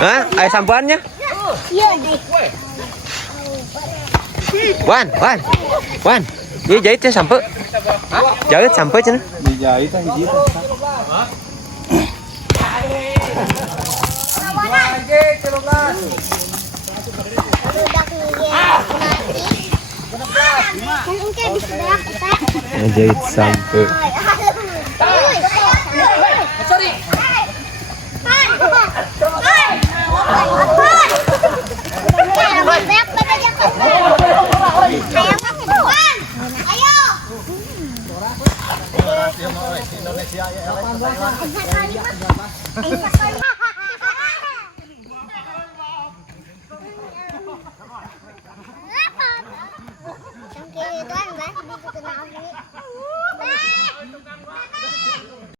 Hah? Ayo sampuannya? Wan. Ini jahitnya sampai. Jahit sampai cina. Dijahit ah hiji teh. Jahit sampai. Trong kia toán bé đi cho tụi nào đi.